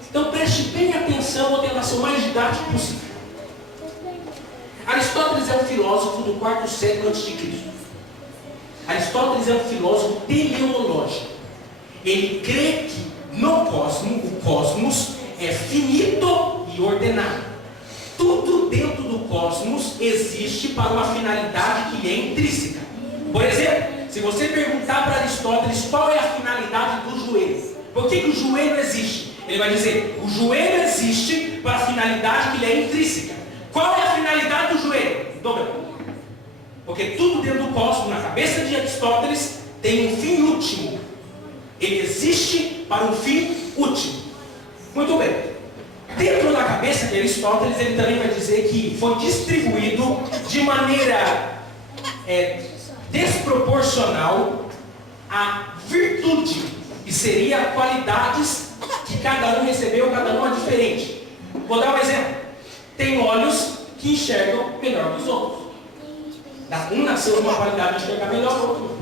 Então preste bem atenção, vou tentar ser o mais didático possível. Aristóteles é um filósofo do quarto século a.C. Aristóteles é um filósofo teleológico. Ele crê que no cosmos, o cosmos é finito e ordenado. Tudo dentro do cosmos existe para uma finalidade que é intrínseca. Por exemplo, se você perguntar para Aristóteles qual é a finalidade do joelho, por que o joelho existe? Ele vai dizer, o joelho existe para a finalidade que é intrínseca. Qual é a finalidade do joelho? Dobra. Porque tudo dentro do cosmos, na cabeça de Aristóteles, tem um fim último. Ele existe para um fim último. Muito bem. Dentro da cabeça de Aristóteles, ele também vai dizer que foi distribuído de maneira desproporcional a virtude, e seria qualidades que cada um recebeu, cada um é diferente. Vou dar um exemplo. Tem olhos que enxergam melhor que os outros. Um nasceu com uma qualidade de enxergar melhor que o outro.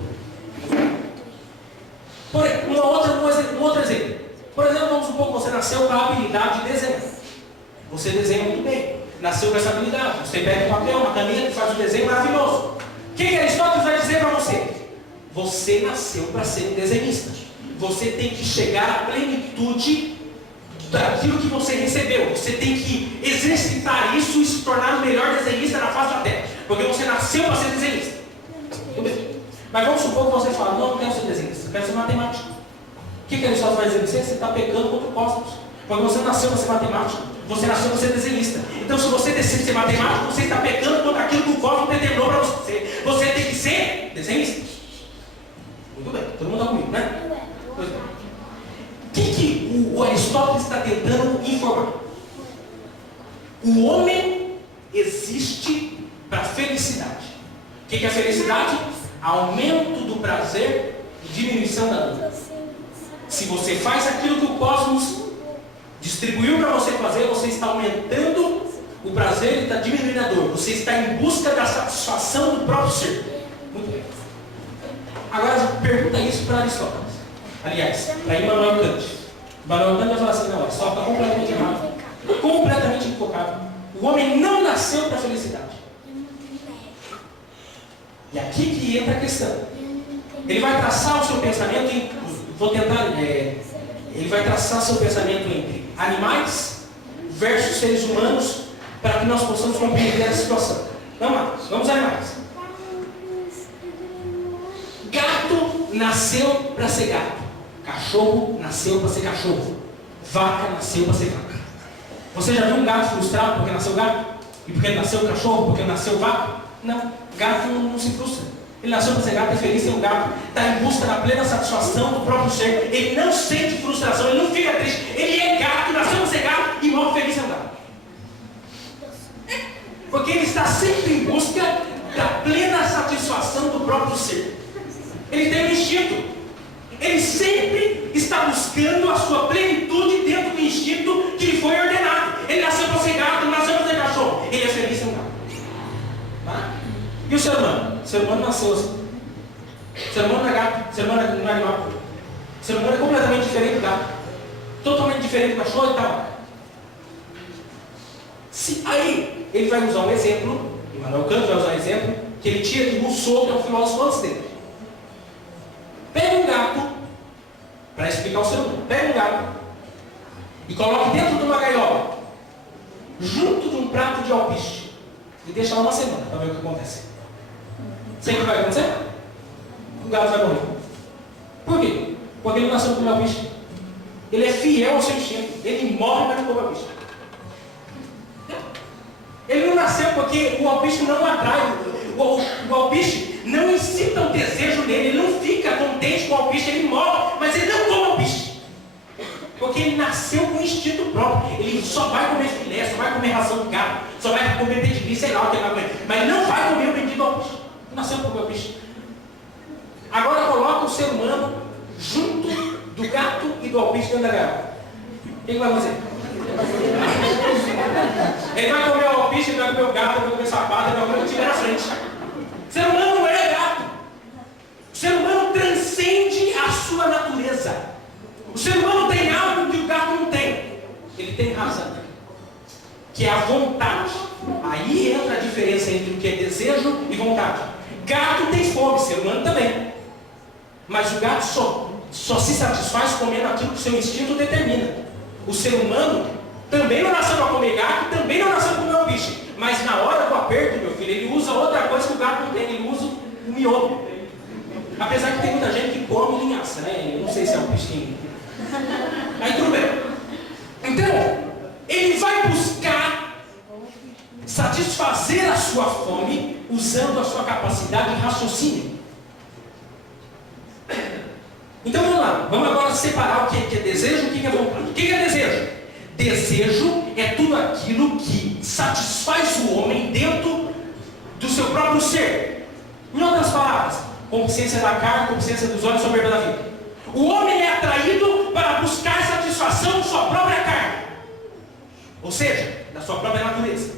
Um outro exemplo. Por exemplo, vamos supor que você nasceu com a habilidade de desenhar. Você desenha muito bem. Nasceu com essa habilidade. Você pega um papel, uma caneta e faz um desenho maravilhoso. O que Aristóteles vai dizer para você? Você nasceu para ser um desenhista. Você tem que chegar à plenitude daquilo que você recebeu. Você tem que exercitar isso e se tornar o melhor desenhista na face da terra. Porque você nasceu para ser desenhista. Tudo bem. Mas vamos supor que você fala, não quero ser desenhista, eu quero ser matemático. O que Aristóteles vai dizer para você? Você está pecando contra o cosmos. Porque você nasceu para ser matemático. Você nasceu para ser desenhista. Então se você decide ser matemático, você está pecando contra aquilo que o cosmos determinou para você. Você tem que ser desenhista. Muito bem, todo mundo está comigo, né? Pois bem. O que o Aristóteles está tentando informar? O homem existe para a felicidade. O que é a felicidade? Aumento do prazer e diminuição da dor. Se você faz aquilo que o cosmos distribuiu para você fazer, você está aumentando o prazer e está diminuindo a dor. Você está em busca da satisfação do próprio ser. Muito bem. Agora pergunta isso para Aristóteles. Aliás, para Immanuel Kant. Immanuel Kant vai falar assim, não, Aristóteles está completamente errado. Completamente equivocado. O homem não nasceu para a felicidade. E aqui que entra a questão. Ele vai traçar o seu pensamento em... ele vai traçar seu pensamento entre animais versus seres humanos para que nós possamos compreender a situação. Vamos lá, vamos a animais. Gato nasceu para ser gato. Cachorro nasceu para ser cachorro. Vaca nasceu para ser vaca. Você já viu um gato frustrado porque nasceu gato? E porque nasceu cachorro, porque nasceu vaca? Não, gato não se frustra. Ele nasceu para ser gato, é feliz, é um gato. Está em busca da plena satisfação do próprio ser. Ele não sente frustração, ele não fica triste. Ele é gato, nasceu para ser gato e morre feliz, é um gato. Porque ele está sempre em busca da plena satisfação do próprio ser. Ele tem um instinto. Ele sempre está buscando a sua plenitude dentro do instinto que lhe foi ordenado. Ele nasceu para ser gato, nasceu para ser cachorro. Ele é feliz, é um gato. Tá? E o ser humano? O ser humano nasceu assim. O ser humano não é gato, o ser humano não é animal. O ser humano é completamente diferente do gato. Totalmente diferente do cachorro e tal. Aí, ele vai usar um exemplo, Immanuel Kant vai usar um exemplo, que ele tira de Rousseau, que é um filósofo antes dele. Pega um gato, para explicar o ser humano, pega um gato e coloque dentro de uma gaiola, junto de um prato de alpiste, e deixa lá uma semana para ver o que acontece. Sabe o que vai acontecer? O gato vai morrer. Por quê? Porque ele nasceu com o alpiste. Ele é fiel ao seu instinto. Ele morre, mas não come alpiste. Ele não nasceu porque o alpiste não atrai. O alpiste não incita o desejo nele. Ele não fica contente com o alpiste. Ele morre ele nasceu com instinto próprio. Ele só vai comer filé, só vai comer ração de gato, só vai comer pedigree, sei lá o que ele vai comer. Mas não vai comer o bendito alpiste. Nasceu para comer alpiste. Agora coloca o ser humano junto do gato e do alpiste dentro da gaiola. O que ele vai fazer? Ele vai comer o alpiste, ele vai comer o gato, ele vai comer o sapato, ele vai comer o que tiver na frente. O ser humano não é gato. O ser humano transcende a sua natureza. O ser humano tem algo que o gato não tem. Ele tem razão, que é a vontade. Aí entra a diferença entre o que é desejo e vontade. Gato tem fome, ser humano também. Mas o gato só se satisfaz comendo aquilo que o seu instinto determina. O ser humano também não nasceu para comer gato, também não nasceu para comer um bicho. Mas na hora do aperto, meu filho, ele usa outra coisa que o gato não tem, ele usa o miolo. Apesar que tem muita gente que come linhaça, né? Eu não sei se é um bichinho. Aí tudo bem. Então, ele vai buscar satisfazer a sua fome usando a sua capacidade de raciocínio. Então vamos lá, vamos agora separar o que é desejo e o que é vontade. O que é desejo? Desejo é tudo aquilo que satisfaz o homem dentro do seu próprio ser. Em outras palavras, concupiscência da carne, concupiscência dos olhos, soberba da vida. O homem é atraído para buscar satisfação de sua própria carne, ou seja, da sua própria natureza.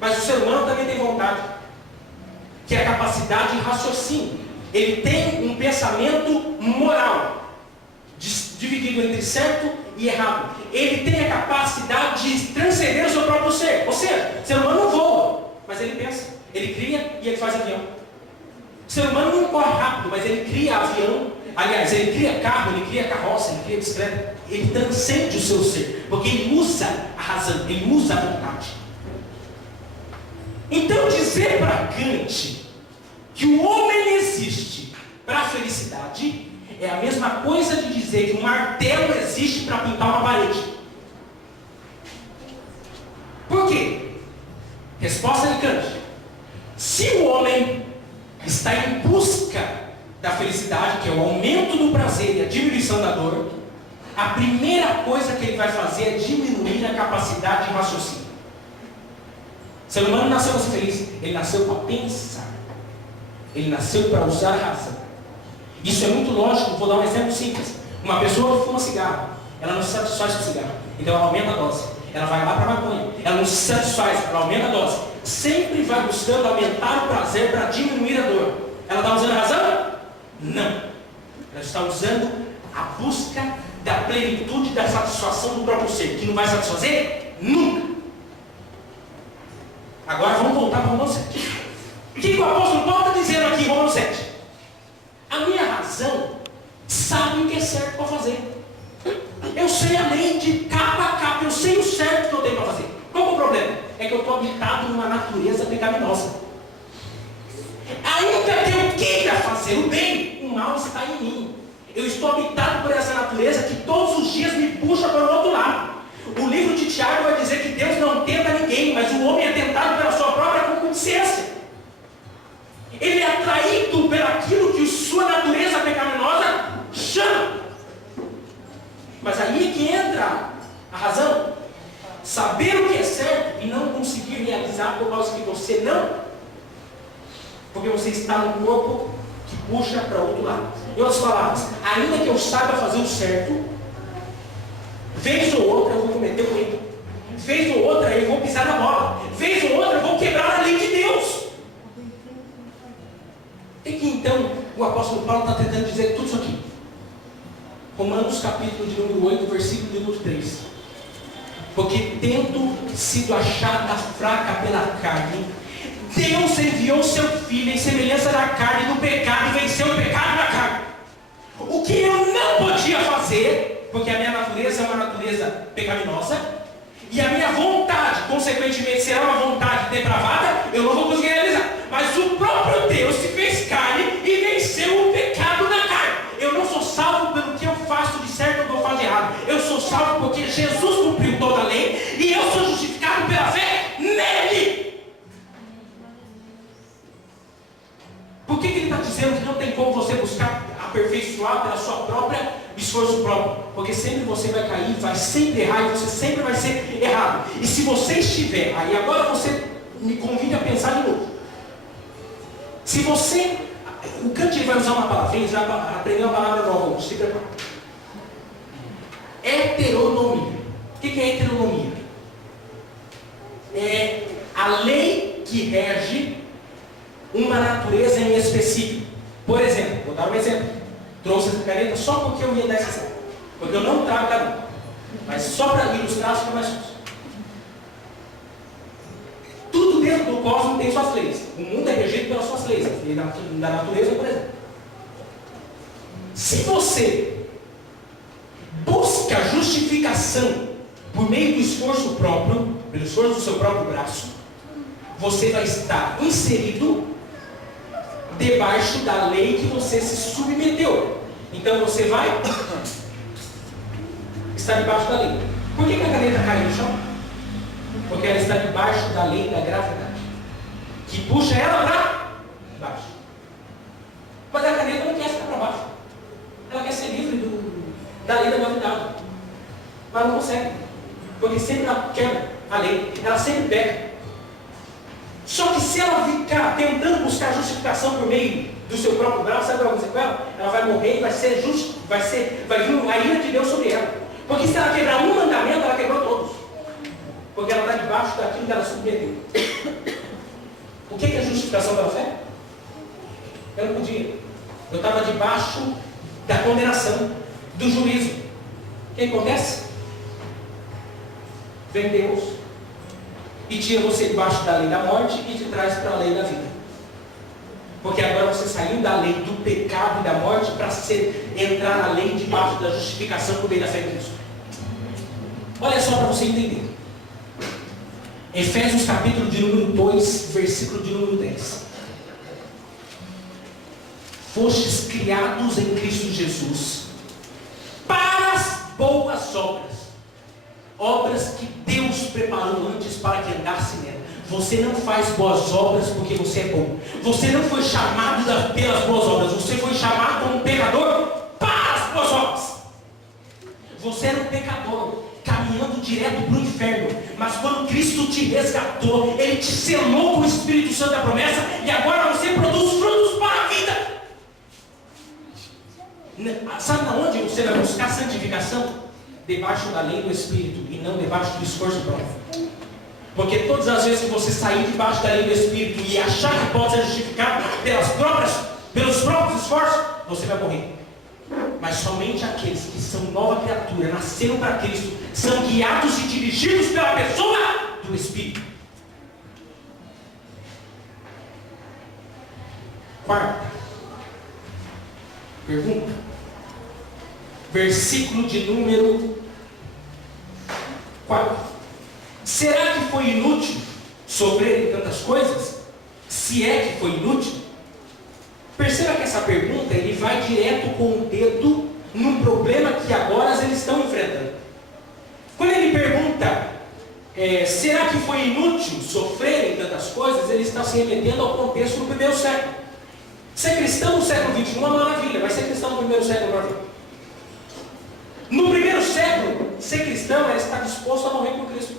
Mas o ser humano também tem vontade, que é a capacidade de raciocínio. Ele tem um pensamento moral, dividido entre certo e errado. Ele tem a capacidade de transcender o seu próprio ser. Ou seja, o ser humano não voa, mas ele pensa, ele cria e ele faz avião. O ser humano não corre rápido, mas ele cria avião. Aliás, ele cria carro, ele cria carroça, ele cria bicicleta. Ele transcende o seu ser, porque ele usa a razão, ele usa a vontade. Então dizer para Kant que o homem existe para a felicidade é a mesma coisa de dizer que um martelo existe para pintar uma parede. Por quê? Resposta de Kant: se o homem está em busca da felicidade, que é o aumento do prazer e a diminuição da dor, a primeira coisa que ele vai fazer é diminuir a capacidade de raciocínio. O ser humano não nasceu para ser feliz, ele nasceu para pensar. Ele nasceu para usar a razão. Isso é muito lógico, vou dar um exemplo simples. Uma pessoa que fuma cigarro, ela não se satisfaz com o cigarro, então ela aumenta a dose. Ela vai lá para a maconha, ela não se satisfaz, ela aumenta a dose. Sempre vai buscando aumentar o prazer para diminuir a dor. Ela está usando a razão? Não. Ela está usando a busca da plenitude, da satisfação do próprio ser, que não vai satisfazer nunca. Agora vamos voltar para o Romanos 7. O que o apóstolo Paulo está dizendo aqui em Romanos 7? A minha razão sabe o que é certo para fazer. Eu sei a lei de capa a capa, eu sei o certo que eu tenho para fazer. Qual é o problema? É que eu estou habitado numa natureza pecaminosa. Ainda que eu queira fazer o bem, o mal está em mim. Eu estou habitado por essa natureza que todos os dias me puxa para o outro lado. O livro de Tiago vai dizer que Deus não tenta ninguém, mas o homem é tentado pela sua própria concupiscência. Ele é atraído pelaquilo que sua natureza pecaminosa chama. Mas aí é que entra a razão. Saber o que é certo e não conseguir realizar por causa que você não. Porque você está no corpo que puxa para o outro lado. Em outras palavras, ainda que eu saiba fazer o certo, vez ou outra eu vou cometer o erro. Vez ou outra eu vou pisar na bola. Vez ou outra eu vou quebrar a lei de Deus. E que então o apóstolo Paulo está tentando dizer tudo isso aqui. Romanos capítulo de número 8, versículo de número 3. Porque tendo sido achada fraca pela carne, Deus enviou seu Filho em semelhança da carne do pecado e venceu o pecado na carne. O que eu não podia fazer, porque a minha natureza é uma natureza pecaminosa, e a minha vontade, consequentemente, será uma vontade depravada, eu não vou conseguir realizar. Mas o próprio Deus se fez carne e venceu o pecado na carne. Eu não sou salvo pelo que eu faço de certo ou que eu faço de errado. Eu sou salvo porque Jesus cumpriu toda a lei e eu sou justificado pela fé nele. Por que ele está dizendo que não tem como você buscar aperfeiçoar pela sua própria esforço próprio? Porque sempre você vai cair, vai sempre errar e você sempre vai ser errado. E se você estiver, aí agora você me convida a pensar de novo. Se você, o Kant vai usar uma palavrinha, vai aprender uma palavra nova, se prepara. Heteronomia. O que é heteronomia? É a lei que rege uma natureza em específico. Por exemplo, vou dar um exemplo. Trouxe essa caneta só porque eu ia dar essa exemplo. Porque eu não trago caneta. Mas só para ilustrar, fica mais fácil. Tudo dentro do cosmos tem suas leis. O mundo é regido pelas suas leis. A lei da natureza, por exemplo. Se você busca justificação por meio do esforço próprio, pelo esforço do seu próprio braço, você vai estar inserido debaixo da lei que você se submeteu. Então você vai estar debaixo da lei. Por que a caneta cai no chão? Porque ela está debaixo da lei da gravidade, que puxa ela para baixo. Mas a caneta não quer ficar para baixo. Ela quer ser livre da lei da gravidade. Mas não consegue. Porque sempre ela quebra a lei. Ela sempre peca. Só que se ela ficar tentando buscar justificação por meio do seu próprio braço, sabe o que vai acontecer com ela? Ela vai morrer e vai vir a ira de Deus sobre ela. Porque se ela quebrar um mandamento, ela quebrou todos. Porque ela está debaixo daquilo que ela submeteu. O que é a justificação pela fé? Eu não podia. Eu estava debaixo da condenação, do juízo. O que acontece? Vem Deus e tira você debaixo da lei da morte e te traz para a lei da vida. Porque agora você saiu da lei do pecado e da morte para entrar na lei debaixo da justificação por meio da fé em Cristo. Olha só para você entender. Efésios capítulo de número 2, versículo de número 10. Fostes criados em Cristo Jesus para as boas obras. Obras que Deus preparou antes para que andasse nela. Você não faz boas obras porque você é bom. Você não foi chamado pelas boas obras. Você foi chamado como um pecador para as boas obras. Você era um pecador, caminhando direto para o inferno. Mas quando Cristo te resgatou, Ele te selou com o Espírito Santo da promessa. E agora você produz frutos para a vida. Sabe onde você vai buscar santificação? Debaixo da lei do Espírito e não debaixo do esforço próprio. Porque todas as vezes que você sair debaixo da lei do Espírito e achar que pode ser justificado pelos próprios esforços, você vai morrer. Mas somente aqueles que são nova criatura, nasceram para Cristo, são guiados e dirigidos pela pessoa do Espírito. Quarta pergunta. Versículo de número 4. Será que foi inútil sofrer tantas coisas? Se é que foi inútil? Perceba que essa pergunta ele vai direto com o dedo no problema que agora eles estão enfrentando. Quando ele pergunta, será que foi inútil sofrer tantas coisas? Ele está se remetendo ao contexto do primeiro século. Ser cristão no século XXI é uma maravilha, mas ser cristão no primeiro século é uma maravilha. No primeiro século, ser cristão é estar disposto a morrer por Cristo.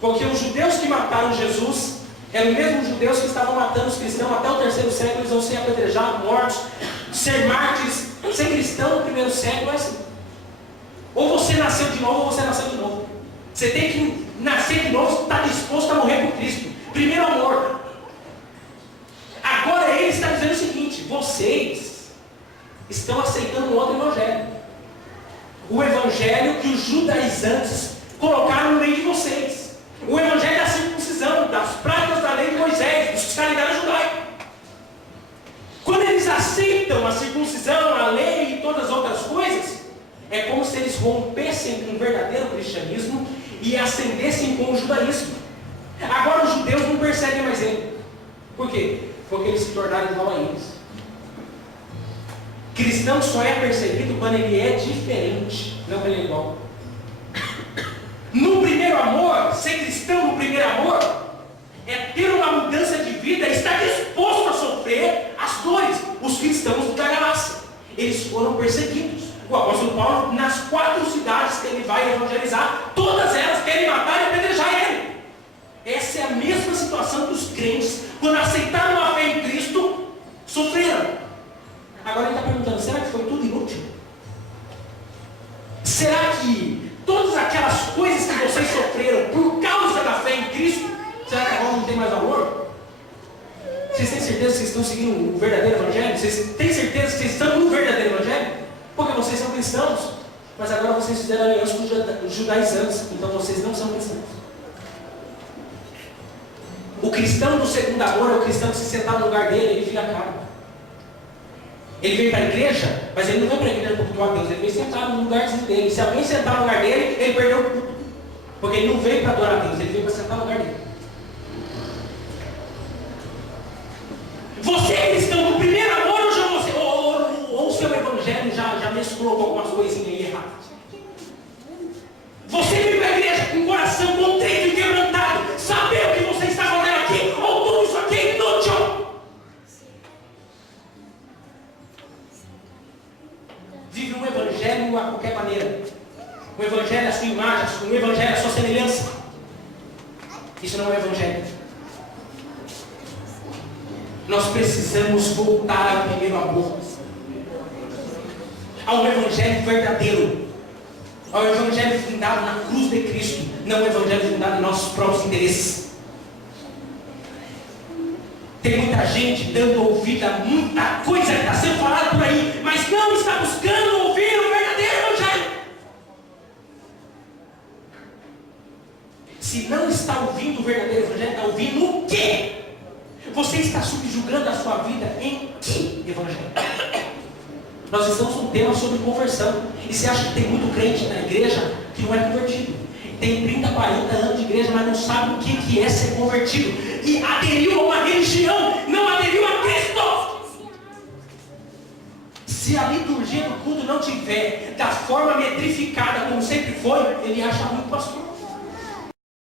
Porque os judeus que mataram Jesus eram os mesmos judeus que estavam matando os cristãos até o terceiro século. Eles vão ser apedrejados, mortos, ser mártires. Ser cristão no primeiro século é assim. Ou você nasceu de novo, ou você nasceu de novo. Você tem que nascer de novo, estar disposto a morrer por Cristo. Primeiro amor. Agora ele está dizendo o seguinte: vocês estão aceitando um outro evangelho. O evangelho que os judaizantes colocaram no meio de vocês. O evangelho da circuncisão, das práticas da lei de Moisés, dos calendários judaicos. Quando eles aceitam a circuncisão, a lei e todas as outras coisas, é como se eles rompessem com o verdadeiro cristianismo e ascendessem com o judaísmo. Agora os judeus não perseguem mais ele. Por quê? Porque eles se tornaram igual a eles. Cristão só é perseguido quando ele é diferente, não quando ele é igual. No primeiro amor, ser cristão no primeiro amor, é ter uma mudança de vida, estar disposto a sofrer as dores. Os cristãos da galáxia, eles foram perseguidos, O apóstolo Paulo, nas 4 cidades que ele vai evangelizar, todas elas querem matar e apedrejar ele. Essa é a mesma situação dos crentes, quando aceitaram a fé em Cristo, sofreram. Agora ele está perguntando, será que foi tudo inútil? Será que todas aquelas coisas que vocês sofreram por causa da fé em Cristo, será que agora não tem mais valor? Vocês têm certeza que vocês estão seguindo o verdadeiro evangelho? Vocês têm certeza que vocês estão no verdadeiro evangelho? Porque vocês são cristãos, mas agora vocês fizeram aliança com os judaizantes, então vocês não são cristãos. O cristão do segundo amor é o cristão que se sentar no lugar dele, ele vira a cara. Ele veio para a igreja, mas ele não veio para a igreja para cultuar Deus, ele veio sentar no lugarzinho dele. Se alguém sentar no lugar dele, ele perdeu o culto. Porque ele não veio para adorar Deus, ele veio para sentar no lugar dele. Você é cristão do primeiro amor ou o seu evangelho já mesclou com algumas coisinhas aí erradas? Você veio para a igreja com o coração contrito e quebrantado, saber o que você está fazendo aqui, ou tudo isso aqui é inútil? Vive um evangelho a qualquer maneira. O evangelho é a sua imagem, o evangelho é a sua semelhança. Isso não é evangelho. Nós precisamos voltar ao primeiro amor, ao evangelho verdadeiro, ao evangelho fundado na cruz de Cristo, não o evangelho fundado em nossos próprios interesses. Tem muita gente dando ouvido a muita coisa que está sendo falada por aí, mas não está buscando ouvir o verdadeiro evangelho. Se não está ouvindo o verdadeiro evangelho, está ouvindo o quê? Você está subjugando a sua vida em que evangelho? Nós estamos num tema sobre conversão. E você acha que tem muito crente na igreja que não é convertido? Tem 30, 40 anos de igreja, mas não sabe o que é ser convertido. E aderiu a uma religião, não aderiu a Cristo. Se a liturgia do culto não tiver da forma metrificada como sempre foi, ele acha muito pastor.